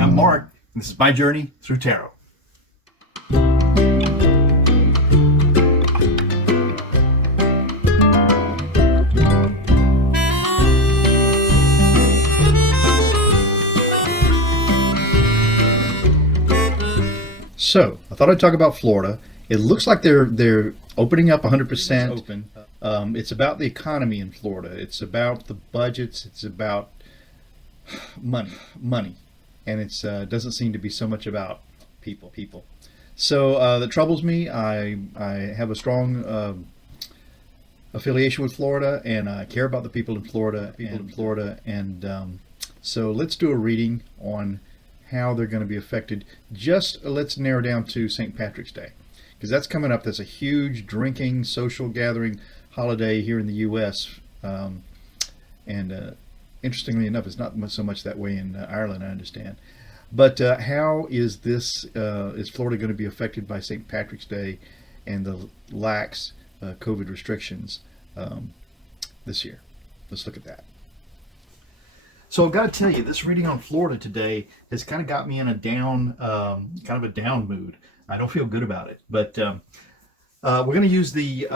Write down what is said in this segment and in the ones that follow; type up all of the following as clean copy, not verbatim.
I'm Mark, and this is my journey through tarot. So, I thought I'd talk about Florida. It looks like they're opening up 100% open. It's about the economy in Florida. It's about the budgets. It's about money, and it doesn't seem to be so much about people. So that troubles me. I have a strong affiliation with Florida, and I care about the people in Florida. So let's do a reading on how they're going to be affected. Just let's narrow down to St. Patrick's Day, because that's coming up. That's a huge drinking, social gathering holiday here in the U.S. Interestingly enough, it's not so much that way in Ireland, I understand. But how is Florida going to be affected by St. Patrick's Day and the lax COVID restrictions this year? Let's look at that. So I've got to tell you, this reading on Florida today has kind of got me in a down, kind of a down mood. I don't feel good about it. But we're going to use the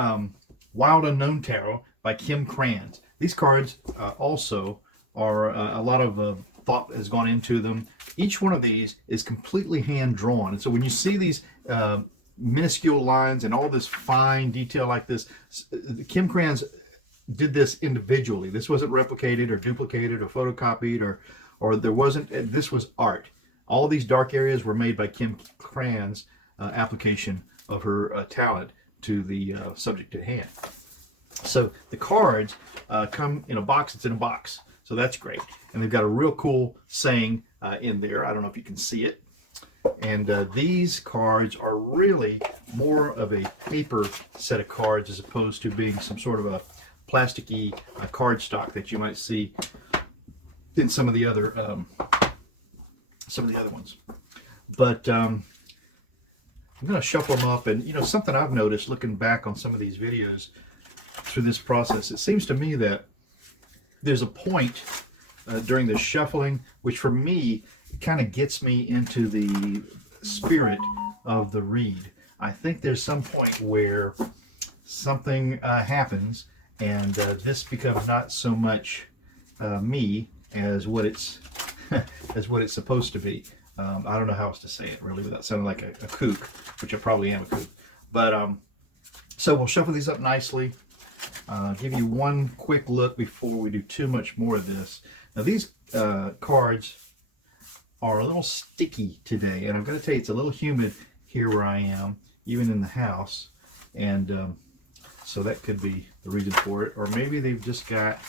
Wild Unknown Tarot by Kim Kranz. These cards also are a lot of thought has gone into them. Each one of these is completely hand drawn. And so when you see these minuscule lines and all this fine detail like this, Kim Kranz did this individually. This wasn't replicated or duplicated or photocopied or there wasn't. This was art. All these dark areas were made by Kim Kranz application of her talent to the subject at hand. So the cards come in a box. It's in a box, so that's great. And they've got a real cool saying in there. I don't know if you can see it. And these cards are really more of a paper set of cards as opposed to being some sort of a plasticky card stock that you might see in some of the other ones. But I'm going to shuffle them up, and something I've noticed looking back on some of these videos through this process, it seems to me that there's a point during the shuffling which for me kind of gets me into the spirit of the read. I think there's some point where something happens and this becomes not so much me as what it's as what it's supposed to be. I don't know how else to say it really without sounding like a kook, which I probably am a kook. But so we'll shuffle these up nicely. Give you one quick look before we do too much more of this. Now these cards are a little sticky today, and I'm going to tell you it's a little humid here where I am, even in the house, and so that could be the reason for it. Or maybe they've just got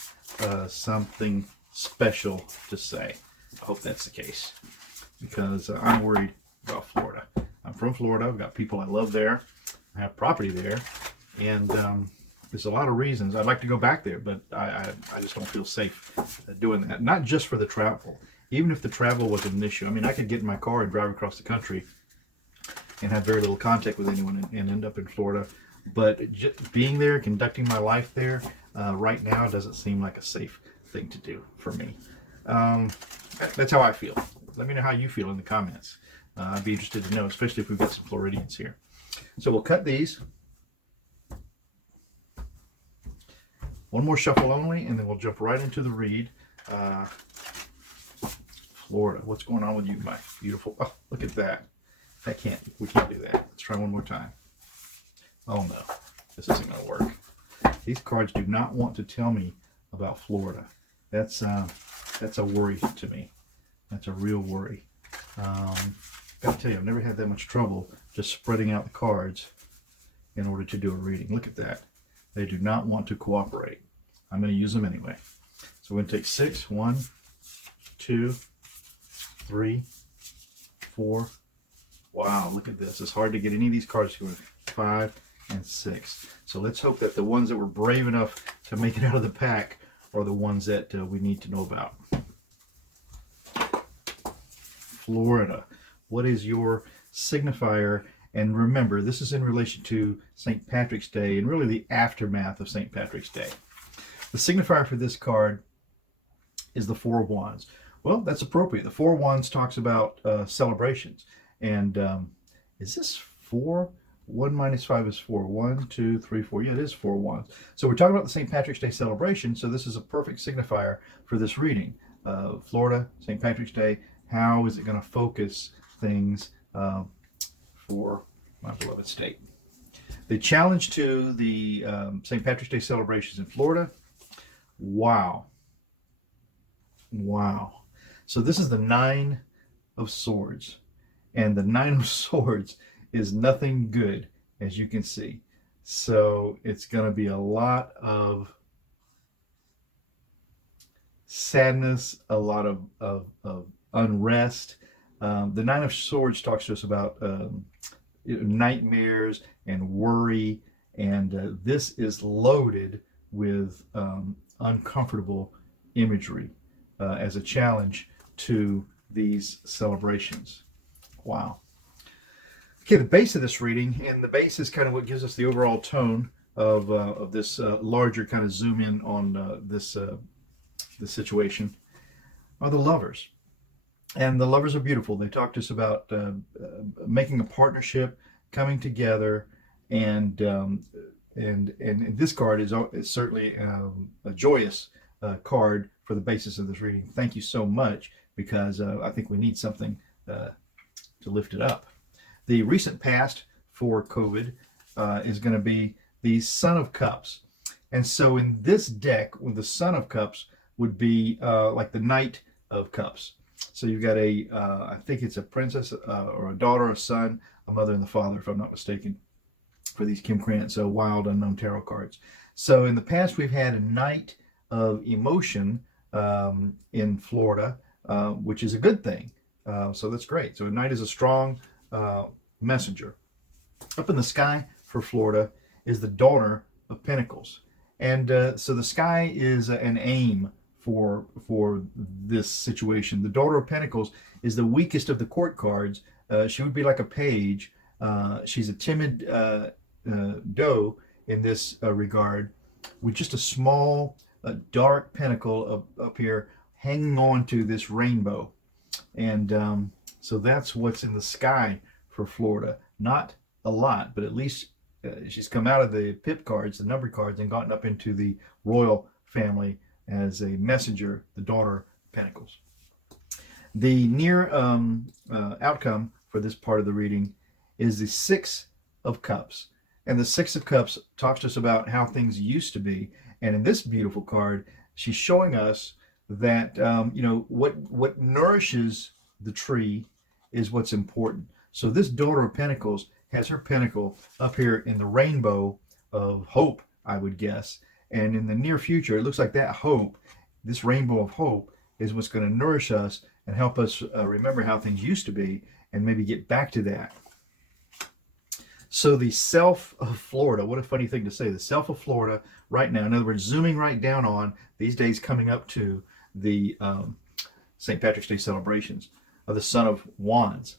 something special to say. I hope that's the case, because I'm worried about Florida. I'm from Florida. I've got people I love there. I have property there, and there's a lot of reasons I'd like to go back there, but I just don't feel safe doing that. Not just for the travel. Even if the travel wasn't an issue. I mean, I could get in my car and drive across the country and have very little contact with anyone and end up in Florida. But just being there, conducting my life there, right now doesn't seem like a safe thing to do for me. That's how I feel. Let me know how you feel in the comments. I'd be interested to know, especially if we've got some Floridians here. So we'll cut these. One more shuffle only, and then we'll jump right into the read. Florida, what's going on with you, my beautiful? Oh, look at that. We can't do that. Let's try one more time. Oh no, this isn't going to work. These cards do not want to tell me about Florida. That's a worry to me. That's a real worry. Gotta tell you, I've never had that much trouble just spreading out the cards in order to do a reading. Look at that. They do not want to cooperate. I'm going to use them anyway. So we're going to take 6. 1, 2, 3, 4. Wow, look at this. It's hard to get any of these cards to 5 and 6. So let's hope that the ones that were brave enough to make it out of the pack are the ones that we need to know about. Florida, what is your signifier? And remember, this is in relation to St. Patrick's Day and really the aftermath of St. Patrick's Day. The signifier for this card is the Four of Wands. Well, that's appropriate. The Four of Wands talks about celebrations. And is this 4? 1 minus 5 is 4. 1, 2, 3, 4. Yeah, it is 4 wands. So we're talking about the St. Patrick's Day celebration. So this is a perfect signifier for this reading. Florida, St. Patrick's Day. How is it going to focus things for my beloved state? The challenge to the St. Patrick's Day celebrations in Florida. Wow. Wow. So this is the 9 of Swords. And the 9 of Swords is nothing good, as you can see. So it's going to be a lot of sadness, a lot of unrest. The 9 of Swords talks to us about nightmares and worry, and this is loaded with uncomfortable imagery as a challenge to these celebrations. Wow. Okay, the base of this reading, and the base is kind of what gives us the overall tone of this larger kind of zoom in on this situation, are the lovers. And the lovers are beautiful. They talk to us about making a partnership, coming together, and this card is certainly a joyous card for the basis of this reading. Thank you so much, because I think we need something to lift it up. The recent past for COVID is going to be the Son of Cups. And so in this deck, with the Son of Cups would be like the Knight of Cups. So you've got I think it's a princess or a daughter, a son, a mother, and the father, if I'm not mistaken, for these Kim Krantz Wild Unknown Tarot cards. So in the past, we've had a Knight of Emotion in Florida, which is a good thing. So that's great. So a knight is a strong messenger. Up in the sky for Florida is the Daughter of Pentacles. And so the sky is an aim for this situation. The Daughter of Pentacles is the weakest of the court cards. She would be like a page. She's a timid doe in this regard, with just a small dark pentacle up here hanging on to this rainbow. And so that's what's in the sky for Florida. Not a lot, but at least she's come out of the pip cards, the numbered cards, and gotten up into the royal family as a messenger, the Daughter of Pentacles. The near outcome for this part of the reading is the Six of Cups. And the Six of Cups talks to us about how things used to be. And in this beautiful card, she's showing us that what nourishes the tree is what's important. So this Daughter of Pentacles has her pentacle up here in the rainbow of hope, I would guess. And in the near future, it looks like that hope, this rainbow of hope, is what's going to nourish us and help us remember how things used to be and maybe get back to that. So the Self of Florida, what a funny thing to say, the Self of Florida right now, in other words, zooming right down on these days coming up to the St. Patrick's Day celebrations, of the Son of Wands.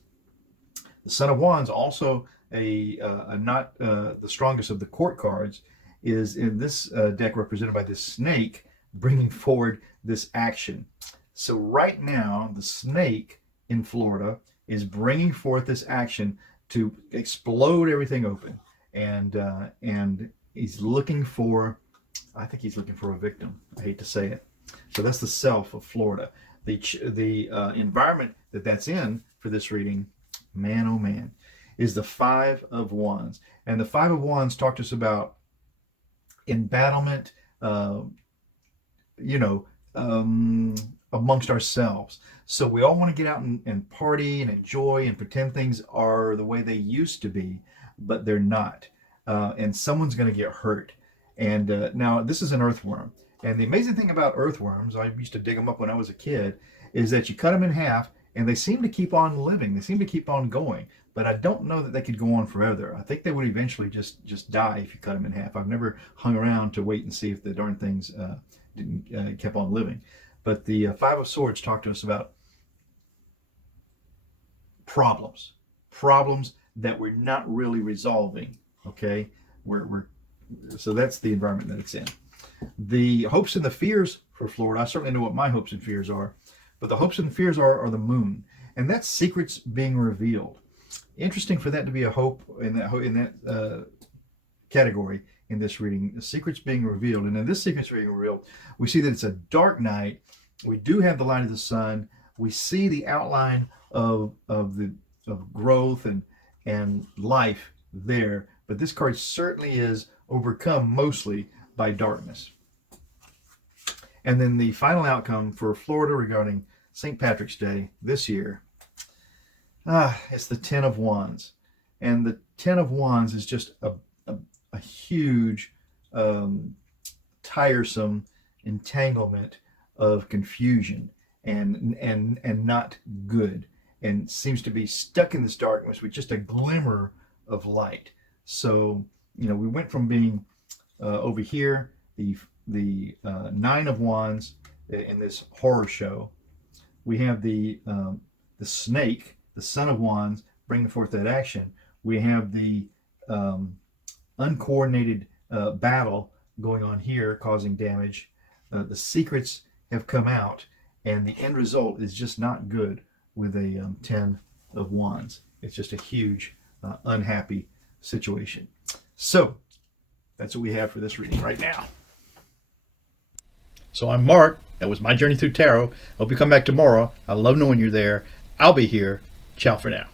The Son of Wands, also not the strongest of the court cards, is in this deck represented by this snake bringing forward this action. So right now, the snake in Florida is bringing forth this action to explode everything open, and he's looking for, I think he's looking for a victim. I hate to say it. So that's the Self of Florida. The environment that's in for this reading, man oh man, is the Five of Wands. And the Five of Wands talk to us about embattlement, amongst ourselves. So we all want to get out and party and enjoy and pretend things are the way they used to be, but they're not. And someone's going to get hurt. And now this is an earthworm. And the amazing thing about earthworms, I used to dig them up when I was a kid, is that you cut them in half and they seem to keep on living. They seem to keep on going. But I don't know that they could go on forever. I think they would eventually just die if you cut them in half. I've never hung around to wait and see if the darn things kept on living. But the Five of Swords talk to us about problems that we're not really resolving. Okay, so that's the environment that it's in. The hopes and the fears for Florida, I certainly know what my hopes and fears are. but the hopes and fears are the moon, and that's secrets being revealed. Interesting for that to be a hope in that category in this reading. The secrets being revealed, and in this secrets being revealed, we see that it's a dark night. We do have the light of the sun. We see the outline of growth and life there, but this card certainly is overcome mostly by darkness. And then the final outcome for Florida regarding St. Patrick's Day this year, it's the Ten of Wands. And the Ten of Wands is just a huge, tiresome entanglement of confusion and not good, and seems to be stuck in this darkness with just a glimmer of light. So, we went from being over here, the Nine of Wands in this horror show. We have the snake, the Son of Wands, bringing forth that action. We have the uncoordinated battle going on here, causing damage. The secrets have come out, and the end result is just not good with a Ten of Wands. It's just a huge, unhappy situation. So that's what we have for this reading right now. So I'm Mark. That was my journey through tarot. Hope you come back tomorrow. I love knowing you're there. I'll be here. Ciao for now.